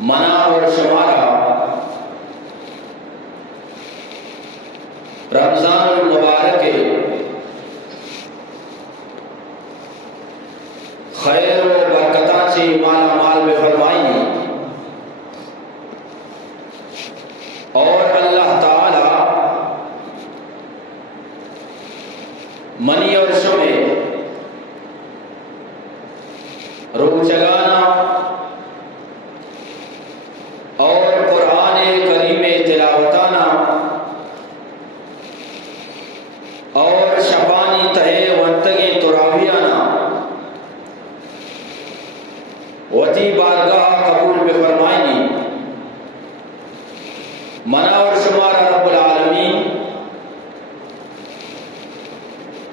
منا اور شمارا رمضان المبارک خیر و برکتاں سے مالا مال میں فرمائی اور اللہ تعالی منی اور شمع روح جگانا اور قرآن کریم تلاوتانا اور شبانی تہے ونتگی تراویانا وتی بارگاہ قبول میں فرمائنی منا اور شمارا رب العالمین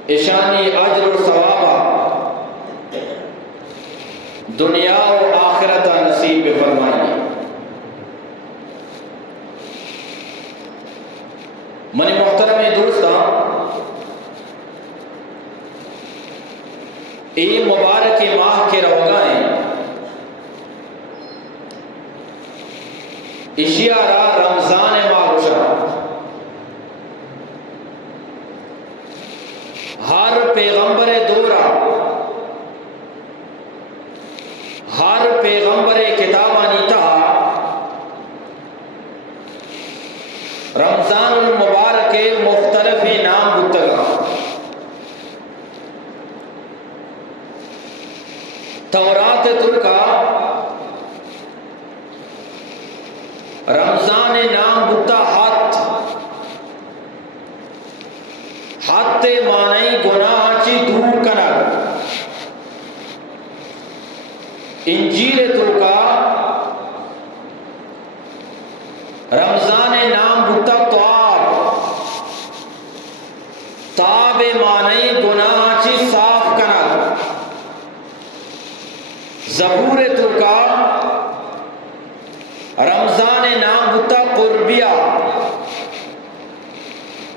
اشانی اجر و ثوابا دنیا و آخرت نصیب فرمائنی منی محترم دوستاں یہ مبارک ماہ کے روگائیں اشیارہ رمضان ماہ گشا ہر پیغمبر دورہ ہر پیغمبر کتابانی تہا رمضان المبارک مختلف نام بتگا تورات ترکا رمضان نام بتا ہاتھ مانئی گناہ چی دور کنر انجیل ترکا رمضان نام بتا تاب مانئی گناہ چی صاف کنر زبور ترکا رمضان نام بتا قربیہ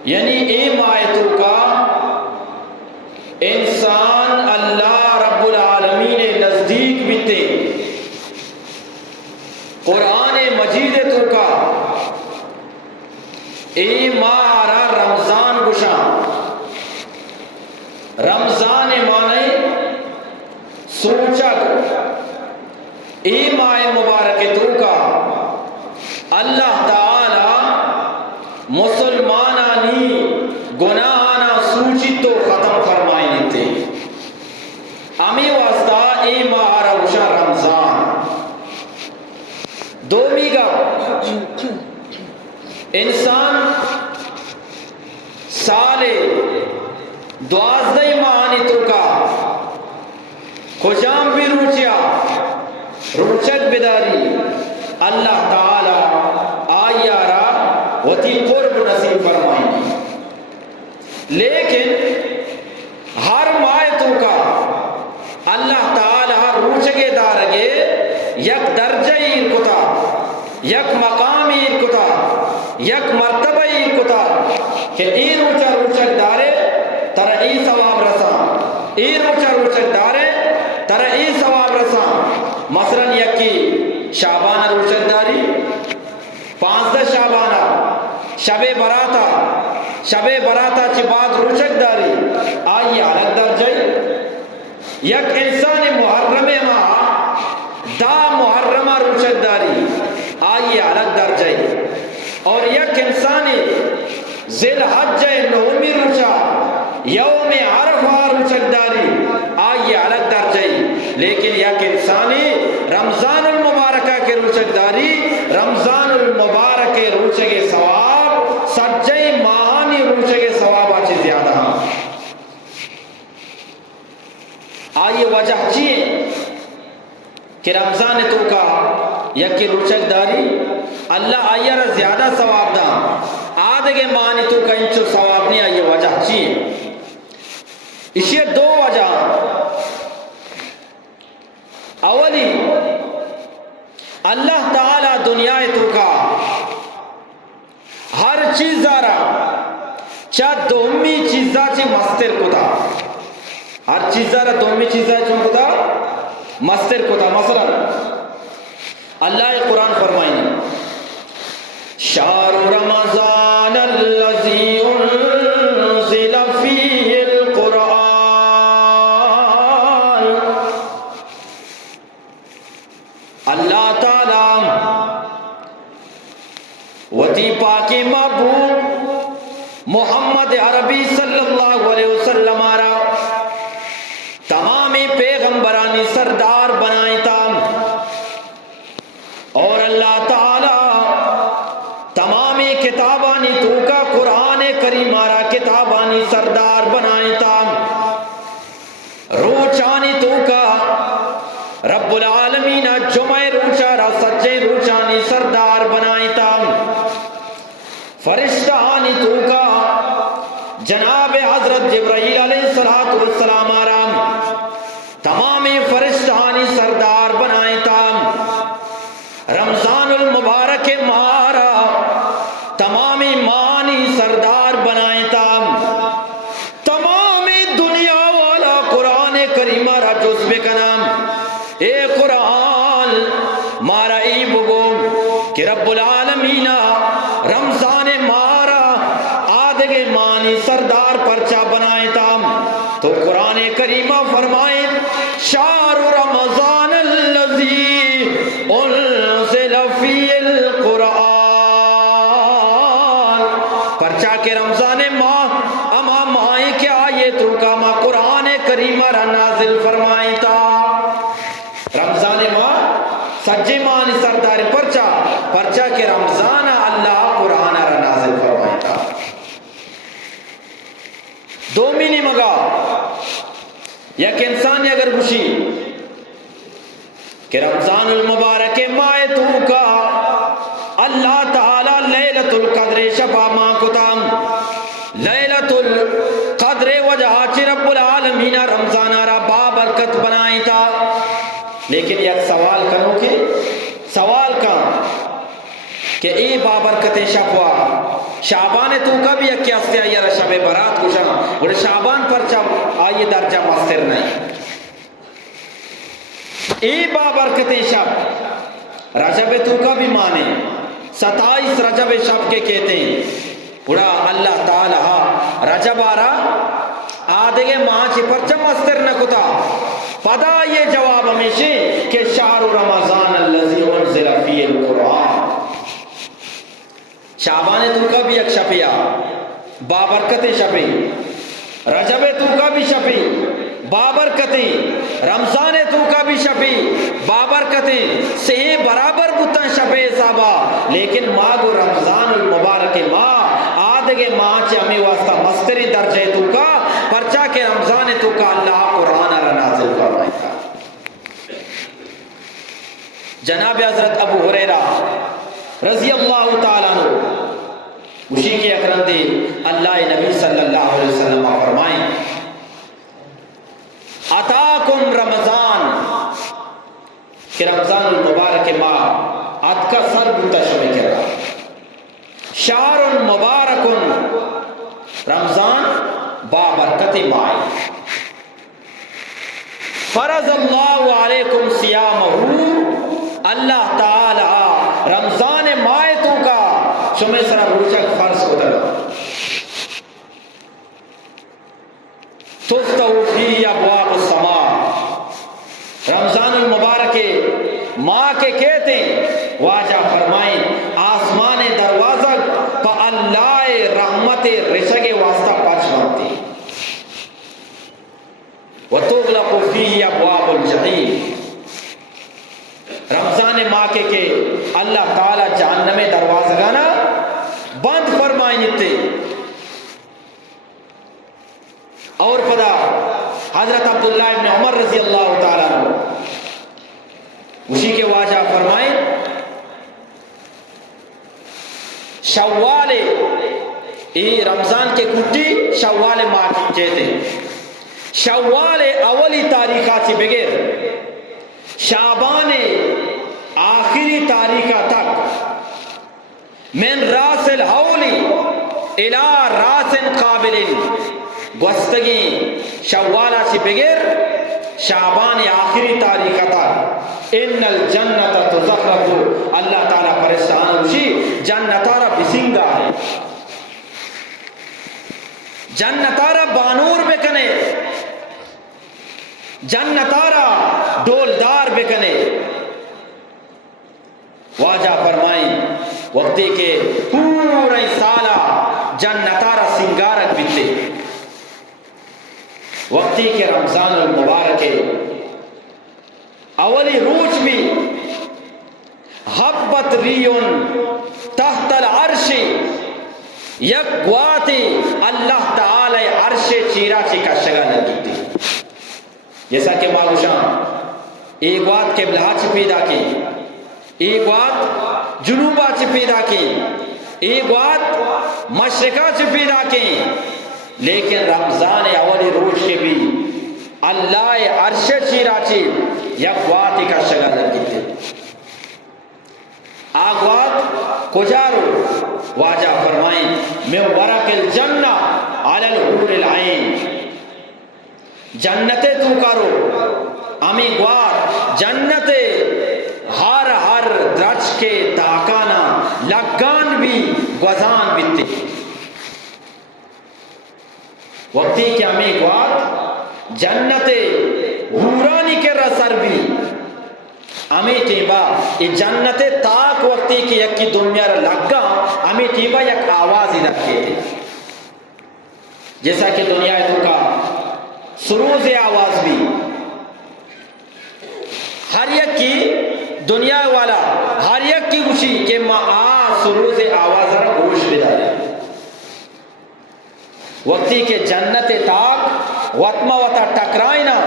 یعنی اے مایتوں کا انسان اللہ رب العالمین نزدیک بیتے قرآن مجید تو کا اے ماہ رمضان گشا رمضان مانے سوچک اے ماہ مبارک تو کا اللہ تعالی مسلمانانی گناہانا سوچی تو ختم فرمائی نیتے امی واسطہ اے ماہ روشا رمضان دومی گا انسان سالے دوازدہ ماہانی تو کا خوشام بھی روچیا روچک بیداری اللہ تعالی آیارا وتی قرب نصیب فرمائیں لیکن ہر مایتوں کا اللہ تعالی روچگے دارگے یک درجہ کتا یک مقامی کتا یک مرتبہ کتا کہ ای روچا روچک دارے تر ای ثواب رسا ای روچا روچک دارے تر ای ثواب رسا مثلا یکی شعبان روچک داری 15 شعبانہ شب براتا چی بعد روچک داری آئی الگ درجہ یک انسان محرم ماہ دا محرمہ روچک داری آئی الگ درجہ اور یک انسان ذی الحجہ نومی روچا یوم عرفہ روچک داری آئی الگ درجہ لیکن یک انسان رمضان المبارکہ کے روچک داری رمضان المبارک کے روچک ثواب سجائی ماہانی روچک ثواب آچے زیادہ آئیے وجہ چیئے کہ رمضان تو کا یکی روچک داری اللہ آئیے رہ زیادہ ثواب دا آدھگے ماہانی تو کا انچو ثواب نہیں آئیے وجہ چیئے اسی دو وجہ اولی اللہ تعالی دنیا تو کا ہر چیز دارا چاہ دومی چیزا چی مستر کتا ہر چیز دارا دومی چیزا چی کتا مستر کتا مثلا اللہ قرآن اللہ تعالی وتی پاک محبوب محمد عربی صلی اللہ علیہ وسلم آرا تمامی پیغمبرانی سردار بنائیں تام، اور اللہ تعالی تمامی کتابانی تو کا قرآن کریم آرا کتابانی سردار بنائیں تام، روچانی تو کا رب العالمین جمع روچارا سچے روچانی سردار بنائیں تام، فرشتہانی تو کا جناب حضرت جبرائیل علیہ السلام آرام تمامی فرشتہانی سردار بنائیں تام، رمضان المبارک مارا تمامی مانی سردار بنائیں تام، تمامی دنیا والا قرآن کریم را جزب کا نام اے قرآن مارا ای بگو کہ رب العالمین رمضان مارا آدھگے مانی سردار پرچا بنائیں تام، تو قرآن کریمہ فرمائیں شہر رمضان الذی انزل فی القرآن، پرچا کے رمضان ماہ اما مائی کیا یہ تو کاما قرآن کریمہ را نازل فرمائیں تا، رمضان ماہ سجے مانی سردار پرچا کے رمضان اللہ قرآن را نازل فرمائیں تا، دو مینی مگا یک انسانی اگر خوشی کہ رمضان المبارک ماہ تو کا اللہ تعالی لیلت القدر شفا ماں کتام، لیلت القدر وجہ چی رب العالمین رمضان را بابرکت بنائی تا، لیکن یک سوال کروں کہ ای بابرکت شفا شعبان تو کا بھی یک کیاستے آئی را شب برات کشا اور شعبان پر چاہ آئی درجہ مستر نہیں، ای بابرکت شب رجب تو کا بھی مانے 27 رجب شب کے کہتے ہیں، بڑا اللہ تعالی رجب آرا آدھگے ماں چی پرچم مستر نکتا، پدا یہ جواب ہمیشہ کہ شہر رمضان الذی انزل فی القرآن، شعبان تو کا بھی ایک شفیہ بابرکت شفی، رجب تو کا بھی شفی بابرکتی، رمضان تو کا بھی شفی بابرکتی، صحیح برابر بتن شفی صحابہ، لیکن ماں گو رمضان المبارک ماہ آدھگے ماں چی ہمیں واسطہ مستری درجہ تو کا پرچا کے رمضان تو کا اللہ قرآن را نازل فرمائے گا۔ جناب حضرت ابو ہریرہ رضی اللہ تعالیٰ عنہ اسی کے اکرم دے اللہ نبی صلی اللہ علیہ وسلم فرمائیں اتاکم رمضان، کہ رمضان المبارک ماہ ات کا سر بتا شبہ کر رہا، شہر مبارک رمضان بابرکت ماہ، فرض اللہ علیکم صیامہ، اللہ تعالی رمضان ماہ تو کا شمع سرا روچک فرض کو دلا، تفتح فی ابواب السماء، رمضان المبارک ماہ کے کہتے ہیں واجہ فرمائیں آسمان دروازہ پا اللہ رحمت رشگ واسطہ پچ بنتی، وتغلق فی ابواب الجحیم، رمضان ماہ کے اللہ تعالی جہنم دروازہ گانا بند فرمائیں تے، اور پدا حضرت عبداللہ ابن عمر رضی اللہ تعالیٰ عنہ اسی کے واجہ فرمائیں شوال یہ رمضان کے کٹی شوال ماہ کہتے ہیں، شوال اولی تاریخہ سے بغیر شعبان آخری تاریخہ تک من راس الحولی الى راس قابل گوستگی شوالہ سے بغیر شعبان آخری تاریخہ تک ان الجنت تزخرف، اللہ تعالیٰ پرستان اسی جنتارہ بسنگا ہے، جنتارہ بانور بکنے، جنتارہ ڈولدار بکنے، واجہ فرمائیں وقتی کے پورے سالہ جنتارا سنگارک بیتے، وقتی کے رمضان المبارک اولی روز بھی حبت ریون تحت العرش یک گواتی اللہ تعالی عرش چیرا چکا شگا لگیتی، جیسا کہ معلوشان ایک وات قبلہ چی پیدا کی، ایک وات جنوبہ چی پیدا کی، ایک وات مشرقہ چی پیدا کی، لیکن رمضان اولی روز کے بھی اللہ عرش چیرا چی یک واتی کا شگا لگیتے، آگوات کجارو واجہ فرمائیں من ورق الجنہ علی الحور العین، جنت تو کرو امی گوار جنت ہر ہر درج کے تاکانا لگان بھی گوزان بیتے، وقتی کہ امی گوار جنت حورانی کے رسر بھی امی ٹیبا یہ جنت تاک وقتی کی یکی دنیا لگا امی ٹیبا یک آوازی رکھے تھے، جیسا کہ دنیا تو کا سروز آواز بھی ہر یک کی دنیا والا ہر یک کی خوشی کہ سروز آواز را گوش بدارے، وقتی کے جنت تاک وطمہ وطا ٹکرائنا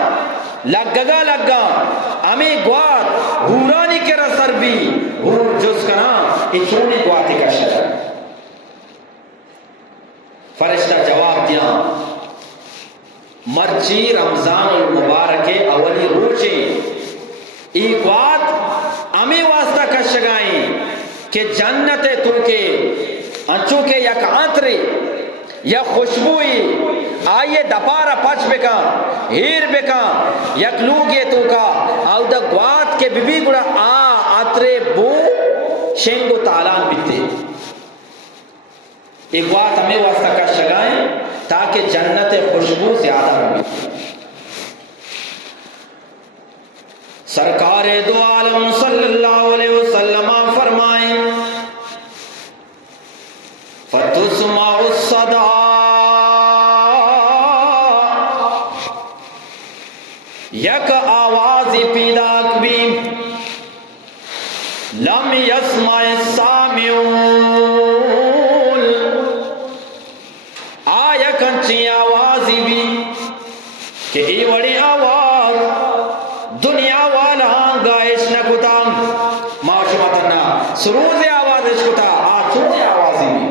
لگگا لگا امی گوات حورانی کے رسر بھی حور جز کنا اچھونے گواتی کا شکر، فرشتہ جواب دیا مرچی رمضان المبارک اولی روچے ایک بات امی واسطہ کا شگائیں کہ جنت تو کے انچو کے یک آنترے یا خوشبوئی آئیے دپارا پچ بکا ہیر بکا یک لوگے تو کا او دا گوات کے بی گڑا آترے بو شنگو تالان بیتے، ایک بات ہمیں واسطہ کا شگائیں تاکہ جنت خوشبو زیادہ ہوئی۔ سرکار دو عالم صلی اللہ علیہ وسلم فرمائیں فتسمع الصدا یک آواز پیدا بھی لم یسمع السامعون آیا کنچی آوازی بھی کہ ای وڑی آواز دنیا والا گائش نکتا معاشی مطنہ سروز آواز اشکتا آچوز آوازی بھی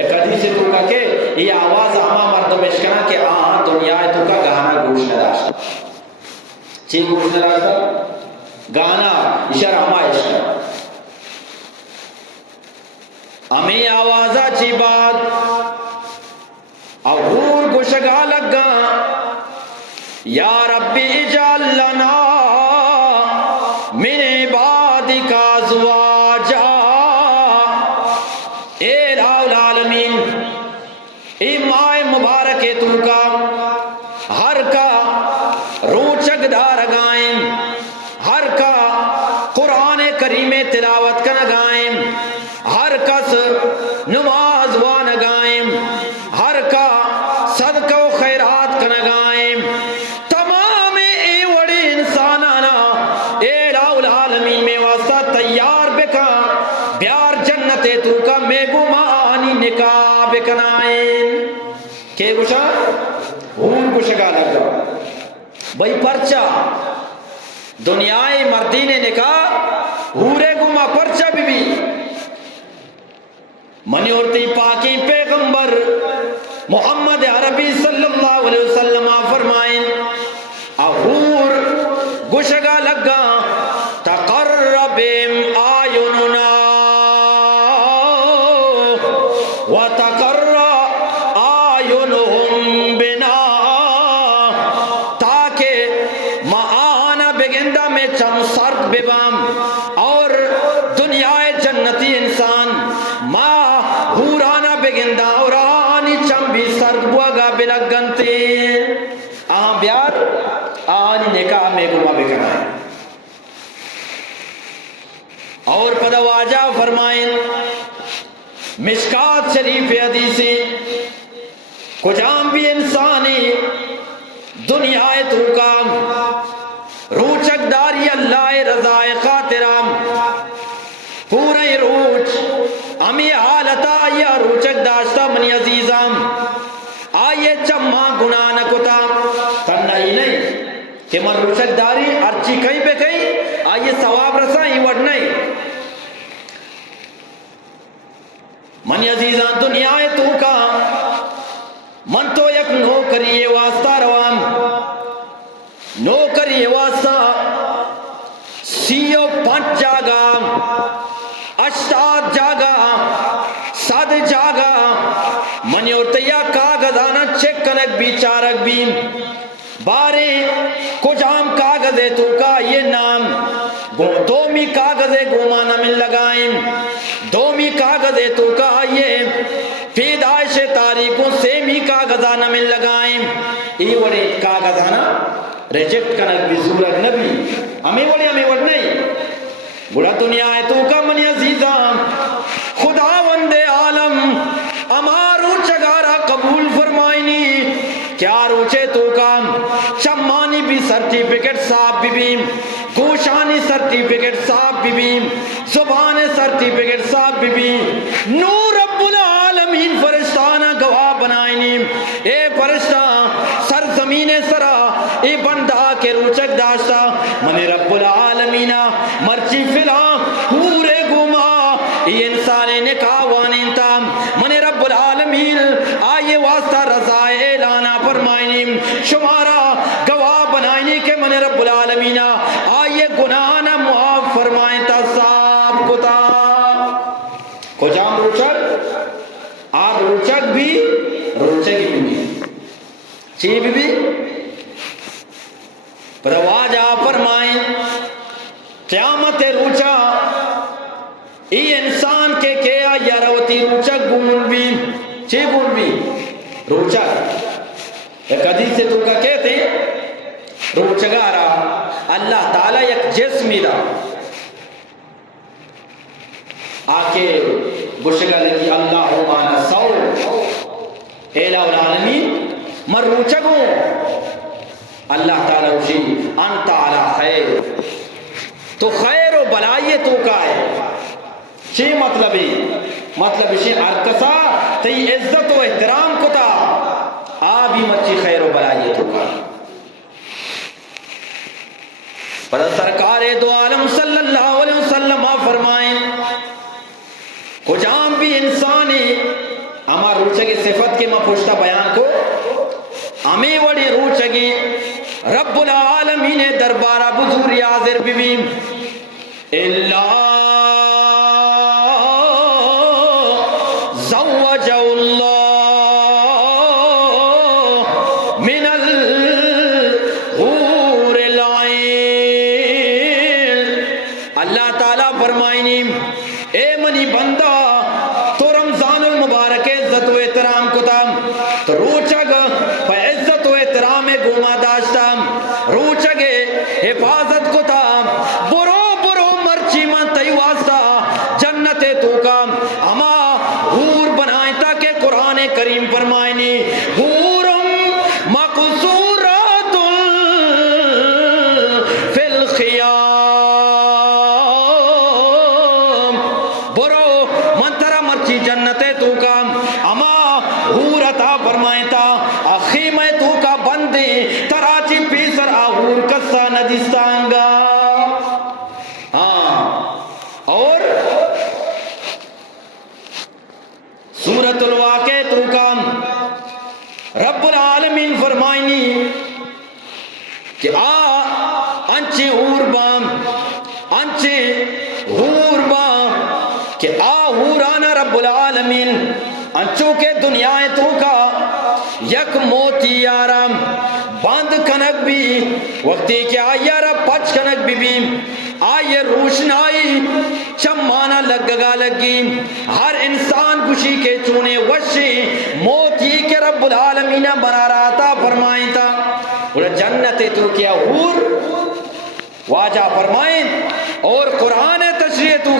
یک حدیث تو کا کہ یہ آواز آما مردم اشکنا کہ دنیا تو کا گانا گوش نداشتا، چی گوش نداشتا؟ گانا اشار آما اشکنا امی آوازہ چی بات اور گوشگا لگا یا ربی اجعل لنا من عبادک ازواجا، اے الہ العالمین اے ماہ مبارک تو کا ہر کا روچک دار گائیں، ہر کا قرآن کریم تلاوت کا گائیں، ہر کس نماز وان گائیں، ہر کا صدقہ و خیرات کا گائیں، تمام اے وڑی انسانانا اے الہ العالمین میں واسطہ تیار بکا بیار جنت تو کا میں گمانی نکاح بکنائیں کہ گوشا ہون گوشگا لگا بھئی پرچا دنیای مردین نکاح ہورے گما پرچا بھی منی اورتی پاکی پیغمبر محمد عربی صلی اللہ علیہ وسلم فرمائیں اہور گوشگا لگا تقرب آیوننا وتقر آیونہم بنا، تاکہ معانا بگندہ میں چم سرد ببام اور دنیا جنتی انسان ماں حورانا بگندہ اور آنی چم بھی سرد بوگا بلگنتے آن بیار آنی نکاح میں گما بکنائیں۔ اور پدا واجہ فرمائیں مشکات شریف حدیثی کجام بھی انسانی دنیا تو کام روچک داری اللہ رضا خاطرام پورے روچ ہمیں حالتا یا روچک داشتا منی عزیزام آئیے چمہ گناہ نہ کتا تنہا ہی نہیں کہ من روچک داری ارچی کہیں پہ کہیں آئیے ثواب رسا ہی وڑ نہیں منی عزیزان دنیا تو کا من تو یک نوکری واسطہ روام نوکری واسطہ سیو پانچ جاگا اشتاد جاگا ساد جاگا منی اور تیا کاغذانا چیک کنک بھی چارک بھی بارے کجام کاغذ تو کا یہ نام دومی کاغذ گومانا من لگائیں دومی کاغذ تو کا یہ پیدائش تاریخوں سیمی کاغذانا من لگائیں ای وڑے کاغذانا ریجیکٹ کنک بھی ضرورت نبی ہمیں وڑ نہیں بڑا دنیا ہے تو کا منی عزیزان خدا وند عالم امارو چگارا قبول فرمائنی کیا روچے تو کا چمانی بھی سرٹیفکیٹ صاحب بھی بیم گوشانی سرٹیفکیٹ صاحب بھی بیم زبان سرٹیفکیٹ صاحب بھی بیم نور رب العالمین فرشتانہ گواہ بنائنی اے فرشتہ سرزمین سرا اے بندہ کے روچک داشتا من رب العالمین مرچی فلا پورے گما یہ انسان نکاح وانتا من رب العالمین آئیے واسطہ رضا اعلانہ فرمائنی شمارا گواہ بنائنی کہ من رب العالمین آئیے گناہنا معاف فرمائنتا صاحب کتا کجام روچک آب روچک بھی روچک بھی چی بھی پرواز آپ فرمائیں قیامت روچا ای انسان کے کیا یا روتی روچک گون بھی چی گون بھی روچک ایک حدیث سے تو کا کہتے ہیں روچگارا اللہ تعالیٰ یک جسمی دا آکے گشگا لگی اللہ مانا سو الہ العالمین مر روچگوں اللہ تعالیٰ روشی انت علی خیر تو خیر و بلائی تو کا ہے چی مطلبی مطلب اسی ارکسا تی عزت و احترام کتا آبی مچی خیر و بلائی تو کا پر سرکار دو عالم صلی اللہ علیہ وسلم فرمائیں کجام بھی انسانی ہمارا روچگی صفت کے مپوشتہ بیان کو ہمیں وڑی روچگی رب العالمین دربارہ بزوری حاضر ببیم اللہ زوج اللہ من الحور العین اللہ تعالیٰ فرمائنی اے منی بندہ تو رمضان المبارک عزت و احترام کتا تو روچگ پہ عزت و احترام گوما داشتا روچگ حفاظت کتا برو برو مرچی من تی واسطہ جنت تو کا اما حور بنائیں تاکہ قرآن کریم فرمائنی حورم مقصورات فی الخیام برو من ترہ مرچی جنت تو کا اما حور عطا فرمائیں تا اخی میں تو کا بندے تراچی پیسر آہور کسا ندستانگا اور سورۃ الواقع تو کا رب العالمین فرمائنی کہ انچے حور بام انچے حور بام کہ حورانا رب العالمین انچو کے دنیا تو کا یک موتی آرام باندھ کنک بھی وقتی کہ آیا رب پچ کنک بھی آئے روشنائی چمانا لگگا لگی ہر انسان خوشی کے چونے وشی موتی کے رب العالمین بنا رہا تھا فرمائیں تھا اور جنت تو کیا حور واجہ فرمائیں اور قرآن تشریح تو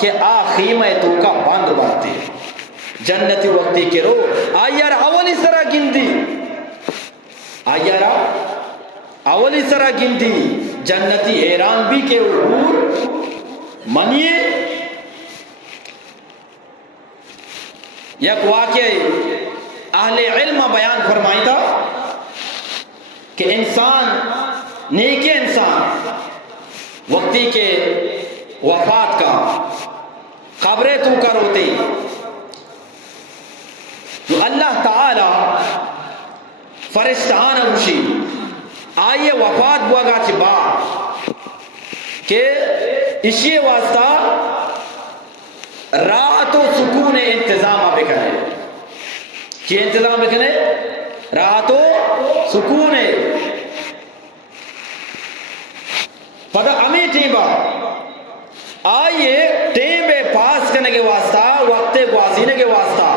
کہ خیمہ تو کا بند بارتے جنتی وقتی کے رو آیار اولی سرا گندی آیار اولی سرا گندی جنتی حیران بھی کے حور منیے یک واقعی اہل علم بیان فرمائی تھا کہ انسان نیک انسان وقتی کے وفات کا قبریں تو کر ہوتے تو اللہ تعالی فرشتہان روشی آئیے وفات بوگا چی با کہ اسی واسطہ راحت و سکون انتظام بکنے کی انتظام بکنے راحت و سکون پتہ ہمیں ٹیمہ آئیے ٹیم بے پاس کرنے کے واسطہ وقت گوازینے کے واسطہ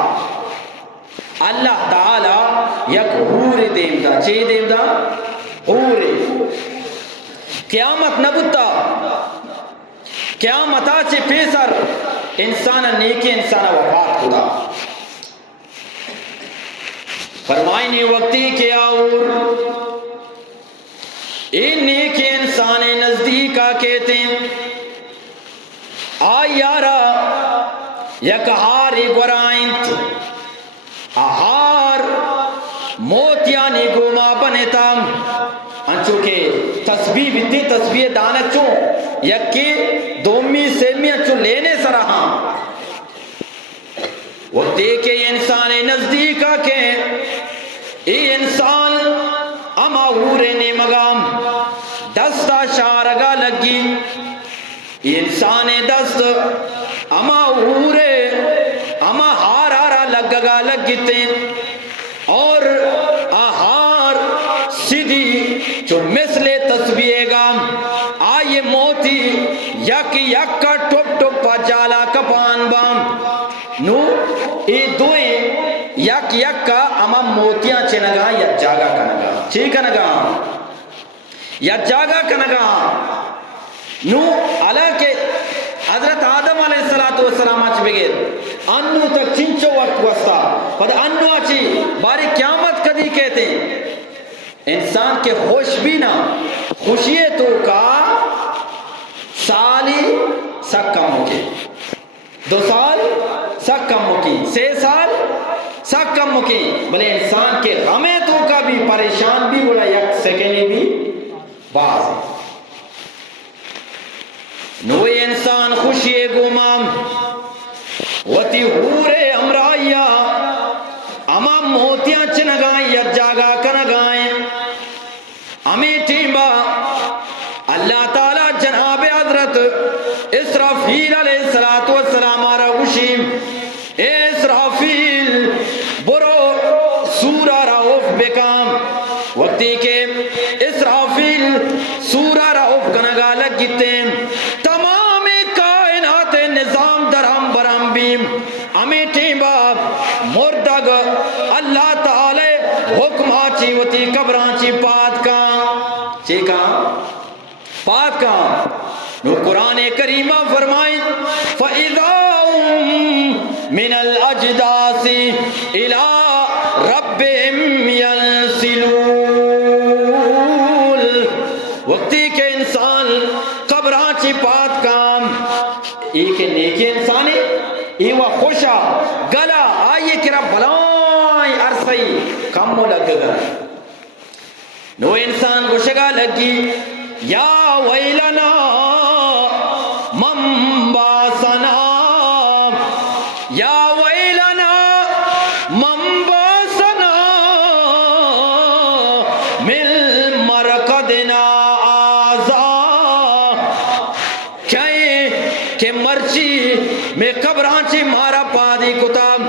اللہ تعالی یک حور دیم دا چی دیم دا حور قیامت نبتا قیامتا چی پیسر انسان نیکی انسان وفات خدا فرمائنی وقتی کیا اور ان نیکی انسان نزدیکا کہتے ہیں آیارا یک ہاری گورائنت آہار موتیانی گوما بنتا انچو کہ تسبیح بیتی تسبیح دانت چون یکی دومی سیمی انچو لینے سرہاں وہ دیکھے انسان نزدیکا کہ ای انسان اما ہورے نے مگام دستا شارگا لگی ای انسان دست اما ہورے اما ہار آرہ لگگا لگتے اور آہار سیدھی جو مثل تسبیح گام آئیے موتی یک یک کا ٹوپ ٹوپ جالا کپان بام نو ای دوئیں یک یک کا اما موتیاں چنگا یا جاگا کنگا چی کنگا یا جاگا کنگا نو علاقے حضرت آدم علیہ السلام آچ بگیر انو تک چنچو وقت وستا پتہ انو آچی باری قیامت کدی کہتے ہیں انسان کے خوش بھی نہ خوشیے تو کا سالی سک کم ہوگی 2 سال سک کم ہوگی 6 سال سک کم ہوگی بلے انسان کے غمیں تو کا بھی پریشان بھی بڑا یک سیکنڈی بھی باز ہے نوے انسان خوشی گمام وتی حورے امرائیا اما موتیاں چنگائیں یا جاگا کنگائیں امی ٹیمبا اللہ تعالی جناب حضرت اسرافیل علیہ السلام آرہ خوشیم اے اسرافیل برو سورہ رہوف بکام وقتی کے اسرافیل سورہ رہوف کنگا لگتے تمام کائنات نظام درہم برہم بیم امی ٹیمبا مردگ اللہ تعالی حکم آچی وتی قبران چی پات کام چی کام پات کام نو قرآن کریمہ فرمائیں فَإِذَا مِنَ الْأَجْدَاسِ إِلَىٰ رَبِّهِمْ يَنْسِلُونَ وقتی کہ انسان قبران چی پات کام ایک نیکی انسانی ایوہ خوشا گلا آئیے کرا بلائیں عرصی کمو لگ گا نو انسان خوشگا لگی یا ویلنا من باسنا یا ویلنا من باسنا مل مرقدنا آزا کہ مرچی میں قبرانچی مارا پادی کتاب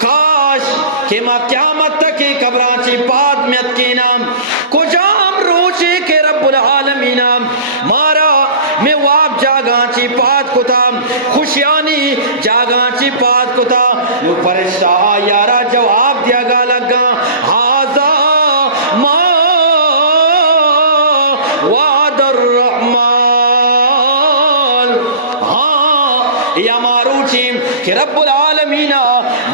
کاش کہ ما قیامت تکی قبرانچی پاد میت کی نام کجام روچی کے رب العالمین مارا میں واب جاگانچی پاد کتاب خوشیانی جاگانچی پاد کتاب وہ فرشتہ یارا جواب دیا گا لگا ہاذا ما وعد الرحمن یا کہ رب العالمین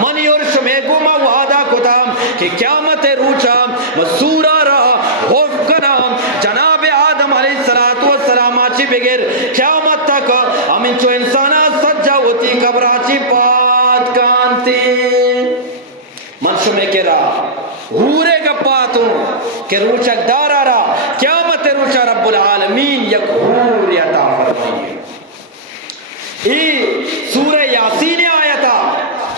منی اور شمیگو ما وعدہ کتام کہ قیامت روچا مسورا رہا خوف کنام جناب آدم علیہ السلام آچی بغیر قیامت تک ہمیں چو انسانا سجا ہوتی قبراچی پات کانتی منشمے کے رہا ہورے کا پاتوں کہ روچک دارا رہا قیامت روچا رب العالمین یک حور عطا فرمائیے. سورہ یاسین آیا تھا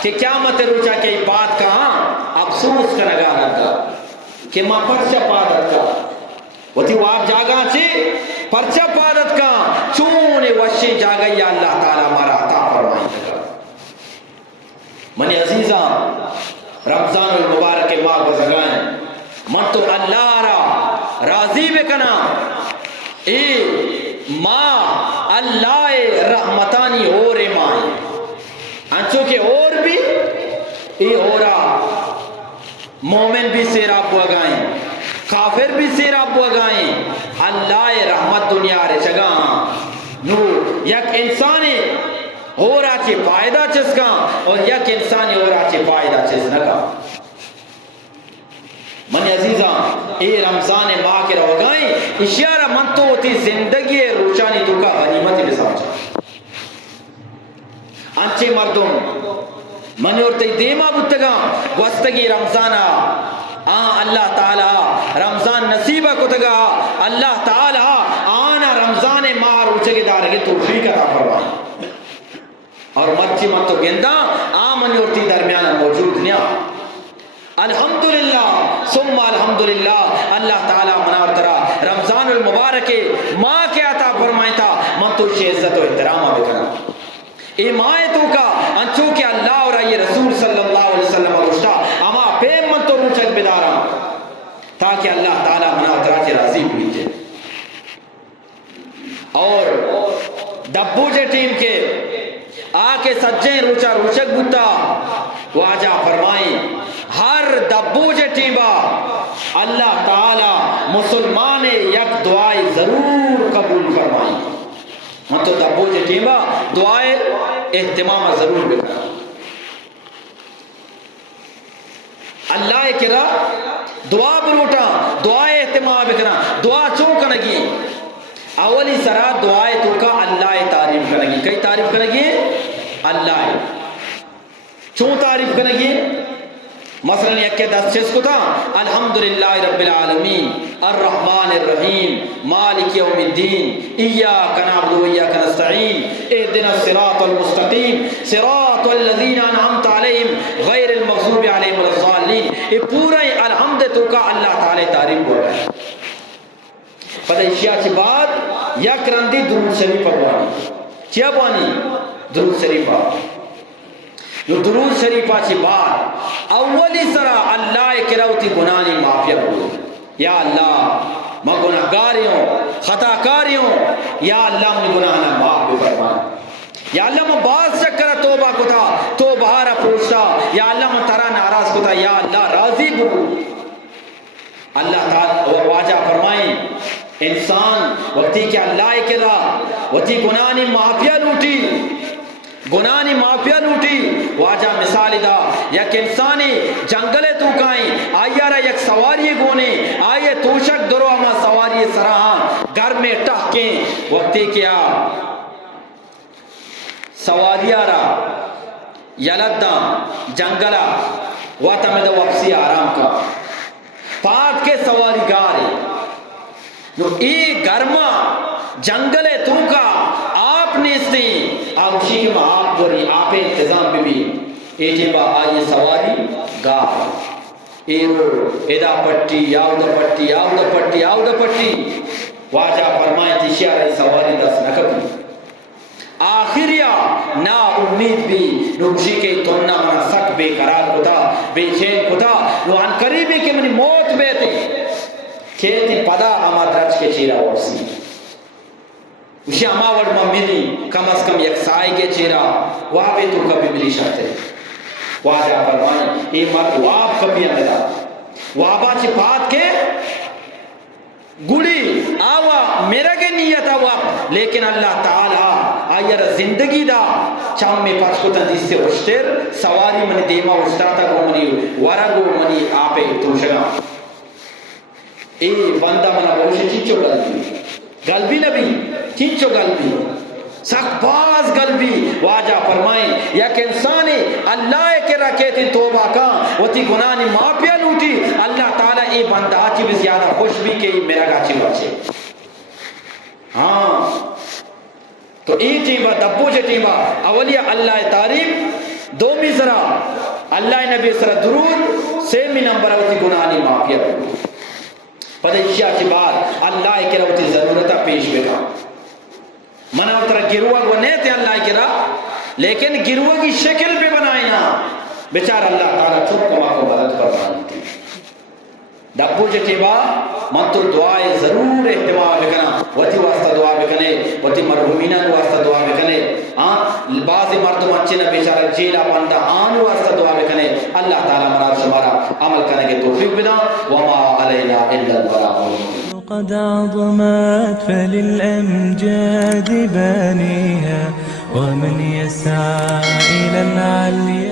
کہ قیامت روچا کے بات کہاں افسوس کا نگاہ لگا کہ ماں پرچہ پادت کا وہ تھی وہ آپ جاگا چی پرچہ پادت کا چونے وشی جاگا یا اللہ تعالیٰ مارا عطا فرمائیے گا. منی عزیزاں رمضان المبارک ماں گزگائیں من تو اللہ را راضی بکنا اے ماں اللہ رحمتانی اور مائیں انچو کہ اور بھی اے اورا مومن بھی سیراب بگائیں کافر بھی سیراب بگائیں اللہ رحمت دنیا رے چگا نور یک انسانی ہو رہا چی فائدہ چس کا اور یک انسانی ہو رہا چی فائدہ چس نکا. من عزیزاں اے رمضان ماہ کے روگائیں اشارہ من تو ہوتی زندگی روچانی تو کا غنیمت بھی سمجھا انچے مردم من اور تی دیما بتگا وستگی رمضانا اللہ تعالی رمضان نصیبہ کتگا اللہ تعالی آنا رمضان ماہ روچے کے دارے توفیق عطا فرمائیں اور مرچی من تو گندہ آمنی اور تی درمیان موجود نیا الحمدللہ ثم الحمدللہ اللہ تعالیٰ منا اور ترا رمضان المبارک ماں کے عطا فرمائیں تھا من تو شی عزت و احترامہ بکنا اے ماں تو کا انچو کہ اللہ اور آئی رسول صلی اللہ علیہ وسلم رشتہ اما پیم من تو روچک بدارا تاکہ اللہ تعالیٰ منا اور ترا کے راضی ہوئی تھے. اور دبو جے ٹیم کے آکے سجیں روچا روچک بوتا واجہ فرمائیں ہر دبو جے ٹیمہ اللہ تعالی مسلمان یک دعائی ضرور قبول فرمائیں ہم تو دبو جے ٹیمہ دعائی اہتمام ضرور بکنا اللہ کرا دعا بروٹا دعائی اہتمام بکنا دعا چون کنگی اولی سرا دعائے تو کا اللہ تعریف کرنگی کئی تعریف کرنگی اللہ چون تعریف کرنگی مثلا یک کے 10 چیز کو تھا الحمدللہ رب العالمین الرحمن الرحیم مالک یوم الدین ایاک نعبد و ایاک نستعین اهدنا الصراط المستقیم صراط الذین انعمت علیہم غیر المغضوب علیہم ولا الضالین یہ پورا الحمد تو کا اللہ تعالی تعریف ہو رہا ہے. پتہ اشیاء کی بات یک رندی درود شریف پڑھوانی کیا بانی درود شریف جو درود شریفہ کی بات اولی سرا اللہ کروتی گناہی معافی کرو یا اللہ میں گناہگاریوں خطا کاریوں یا اللہ میں گناہنا معاف بھی فرمائے یا اللہ میں بعض چکر توبہ کو تھا توبہ رہا پوچھتا یا اللہ میں ترا ناراض کو تھا یا اللہ راضی بھو اللہ تعالی اور واجہ فرمائیں انسان وقتی کہ اللہ کرا وقتی گناہی معافیہ لوٹی گناہی معافیہ لوٹی واجہ مثال دا یک انسانی جنگلے تو کائیں آیا رہا یک سواری گونے آئیے توشک درو ہما سواری سراہاں گھر میں ٹھکیں وقتی کیا سواری رہا یلدہ جنگلہ واتمدہ وقسی آرام کا پاک کے سواری گارے جو ای گرما جنگلے تو کا آپ نیستی آوشی کے ماں آپ گوری آپ انتظام بھی ایجے با آئیے سواری گار ایرو ایدہ پٹی یاودہ پٹی یاودہ پٹی یاودہ پٹی واجہ فرمائیں تیشیہ رہی سواری دس نکبی آخریا نا امید بھی نوشی کے تمنا منا سک بے قرار کتا بے چین کتا نو ان قریبی کے منی موت بیتی کھیتی پدا اما درچ کے چیرہ ورسی اسی اما وڈ ممینی کم از کم یک سائی کے چیرہ وہاں بھی تو کبھی ملی شرطے واجہ فرمائیں اے مرد واب کبھی اندھا وابا چی پات کے گوڑی آوا میرا کے نیت آوا لیکن اللہ تعالی آیا را زندگی دا چام میں پاس کو تندیس سے اشتر سواری منی دیما اشتاتا کو منی ورگو منی آپے توشگا اے بندہ منا بہوش چنچو قلبی نبی چنچو قلبی سخت باز قلبی واجہ فرمائیں یک انسان اللہ کے رکھتے توبہ کا وتی گناہی ماپیا لوٹی اللہ تعالیٰ اے بندہ آچی بھی زیادہ خوش بھی کہ میرا گاچی بچے ہاں تو ای ٹیمہ دبو جے ٹیمہ اولیہ اللہ تعریف دومی ذرا اللہ نبی سر درود سیمی نمبر وتی گناہی ماپیا لوٹی پدشیہ کی بات اللہ کے روتی ضرورتہ پیش بکا منہ اترا گروہ کو نیتے اللہ کے رہا لیکن گروہ کی شکل پہ بنائیں بیچار اللہ تعالیٰ چھوٹ کو ماں کو مدد فرمانتی دبو جٹی با من تو دعائے ضرور احتمام بکنا وتی واسطہ دعا بکنے وتی مرحومینہ واسطہ دعا بکنے بعض مردم اچھے نہ بیچارہ جیلہ پندہ آن واسطہ دعا بکنے اللہ تعالیٰ منار شمارا عمل کرنے کے توفیق بدا وما علینا الا البلاغ قد عظمت فللأمجاد بانيها ومن يسعى إلى العلي